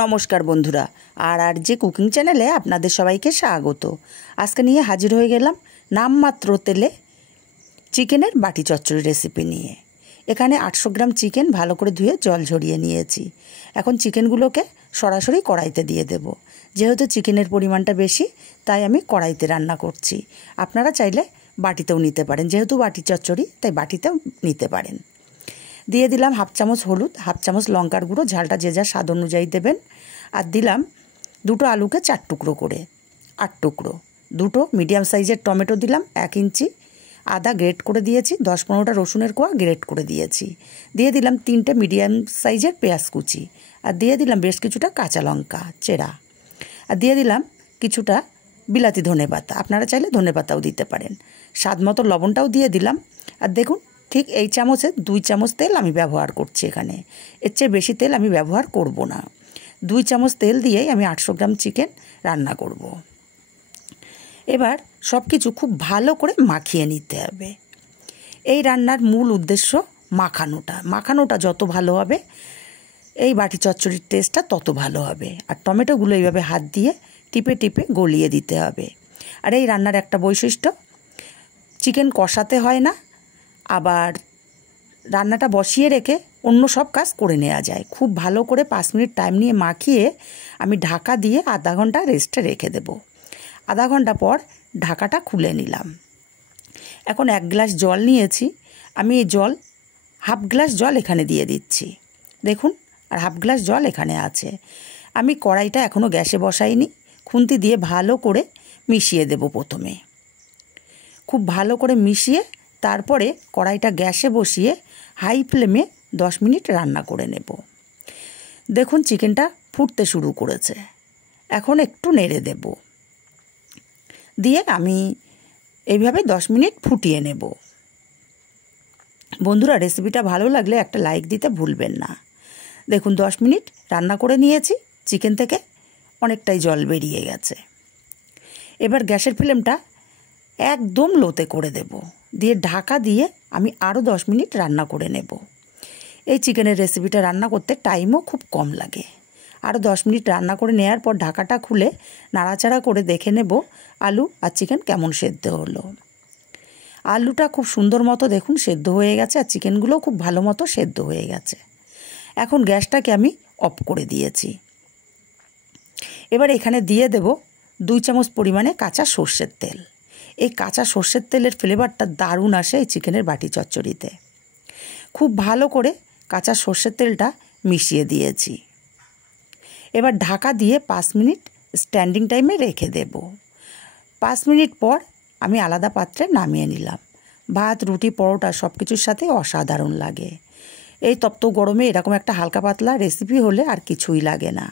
নমস্কার বন্ধুরা, আর যে কুকিং চ্যানেলে আপনাদের সবাইকে স্বাগত। আজকে নিয়ে হাজির হয়ে গেলাম নামমাত্র তেলে চিকেনের বাটি চচ্চড়ি রেসিপি নিয়ে। এখানে 800 গ্রাম চিকেন ভালো করে ধুয়ে জল ঝরিয়ে নিয়েছি। এখন চিকেনগুলোকে সরাসরি কড়াইতে দিয়ে দেব। যেহেতু চিকেনের পরিমাণটা বেশি, তাই আমি কড়াইতে রান্না করছি। আপনারা চাইলে বাটিতেও নিতে পারেন, যেহেতু বাটি চচ্চড়ি তাই বাটিতেও নিতে পারেন। দিয়ে দিলাম হাফ চামচ হলুদ, হাফ চামচ লঙ্কার গুঁড়ো, ঝালটা যে যার স্বাদ অনুযায়ী দেবেন। আর দিলাম দুটো আলুকে 4 টুকরো করে, 8 টুকরো। দুটো মিডিয়াম সাইজের টমেটো দিলাম, 1 ইঞ্চি আদা গ্রেট করে দিয়েছি, 10-15টা রসুনের কোয়া গ্রেট করে দিয়েছি। দিয়ে দিলাম 3টে মিডিয়াম সাইজের পেঁয়াজ কুচি। আর দিয়ে দিলাম বেশ কিছুটা কাঁচা লঙ্কা চেরা। আর দিয়ে দিলাম কিছুটা বিলাতি ধনেপাতা, আপনারা চাইলে ধনেপাতাও দিতে পারেন। স্বাদ মতো লবণটাও দিয়ে দিলাম। আর দেখুন, ঠিক এই চামচে 2 চামচ তেল আমি ব্যবহার করছি। এখানে এর চেয়ে বেশি তেল আমি ব্যবহার করব না। 2 চামচ তেল দিয়েই আমি 800 গ্রাম চিকেন রান্না করব। এবার সব কিছু খুব ভালো করে মাখিয়ে নিতে হবে। এই রান্নার মূল উদ্দেশ্য মাখানোটা যত ভালো হবে, এই বাটি চচ্চড়ির টেস্টটা তত ভালো হবে। আর টমেটোগুলো এইভাবে হাত দিয়ে টিপে টিপে গলিয়ে দিতে হবে। আর এই রান্নার একটা বৈশিষ্ট্য, চিকেন কষাতে হয় না, আবার রান্নাটা বসিয়ে রেখে অন্য সব কাজ করে নেওয়া যায়। খুব ভালো করে 5 মিনিট টাইম নিয়ে মাখিয়ে আমি ঢাকা দিয়ে আধা ঘন্টা রেস্টে রেখে দেব। আধা ঘন্টা পর ঢাকাটা খুলে নিলাম। এখন 1 গ্লাস জল নিয়েছি। আমি এই হাফ গ্লাস জল এখানে দিয়ে দিচ্ছি। দেখুন, আর হাফ গ্লাস জল এখানে আছে। আমি কড়াইটা এখনও গ্যাসে বসাইনি, খুন্তি দিয়ে ভালো করে মিশিয়ে দেব। প্রথমে খুব ভালো করে মিশিয়ে তারপরে কড়াইটা গ্যাসে বসিয়ে হাই ফ্লেমে 10 মিনিট রান্না করে নেব। দেখুন, চিকেনটা ফুটতে শুরু করেছে। এখন একটু নেড়ে দেব, দিয়ে আমি এইভাবে 10 মিনিট ফুটিয়ে নেব। বন্ধুরা, রেসিপিটা ভালো লাগলে একটা লাইক দিতে ভুলবেন না। দেখুন, 10 মিনিট রান্না করে নিয়েছি, চিকেন থেকে অনেকটাই জল বেরিয়ে গেছে। এবার গ্যাসের ফ্লেমটা একদম লোতে করে দেব, দিয়ে ঢাকা দিয়ে আমি আরও 10 মিনিট রান্না করে নেব। এই চিকেনের রেসিপিটা রান্না করতে টাইমও খুব কম লাগে। আরও 10 মিনিট রান্না করে নেওয়ার পর ঢাকাটা খুলে নাড়াচাড়া করে দেখে নেব আলু আর চিকেন কেমন সেদ্ধ হলো। আলুটা খুব সুন্দর মতো দেখুন সেদ্ধ হয়ে গেছে, আর চিকেনগুলোও খুব ভালো মতো সেদ্ধ হয়ে গেছে। এখন গ্যাসটাকে আমি অফ করে দিয়েছি। এবার এখানে দিয়ে দেব 2 চামচ পরিমাণে কাঁচা সর্ষের তেল। এই কাঁচা সর্ষের তেলের ফ্লেভারটা দারুণ আসে এই চিকেনের বাটি চচ্চড়িতে। খুব ভালো করে কাঁচা সর্ষের তেলটা মিশিয়ে দিয়েছি। এবার ঢাকা দিয়ে 5 মিনিট স্ট্যান্ডিং টাইমে রেখে দেব। 5 মিনিট পর আমি আলাদা পাত্রে নামিয়ে নিলাম। ভাত, রুটি, পরোটা সব কিছুর সাথে অসাধারণ লাগে। এই তপ্ত গরমে এরকম একটা হালকা পাতলা রেসিপি হলে আর কিছুই লাগে না।